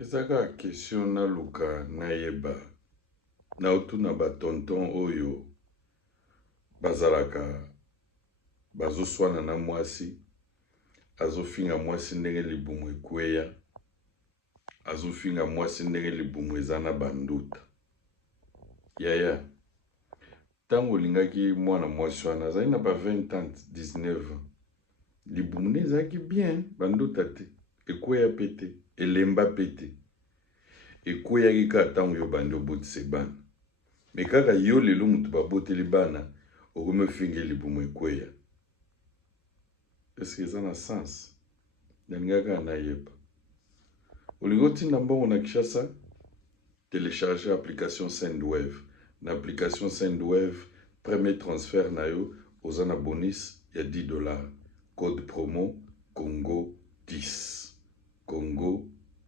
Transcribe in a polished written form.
Ezaka question na luka na yeba na otuna ba tonton oyo bazalaka bazoswana na mwasi azofinga mwasi ndenge libumu ekweya azofinga mwasi ndenge libumu eza na banduta yaya tango olingaki mwana mwasi wana azali na ba 20 ans 19 ans libumu nde ezalaki bien banduta te ekweya pe te elemba pe te ekweyaki kaka ntango yo bandi obotisa bana me kaka yo lelo mutu baboteli bana okomefinga libumu ekweya eske eza na sens nalinga kaka nayeba olingi otinda mbongo na Kinshasa télécharger application Sendwave na application Sendwave premier transfert na yo oza na bonus ya $10 code promo Congo 10 Congo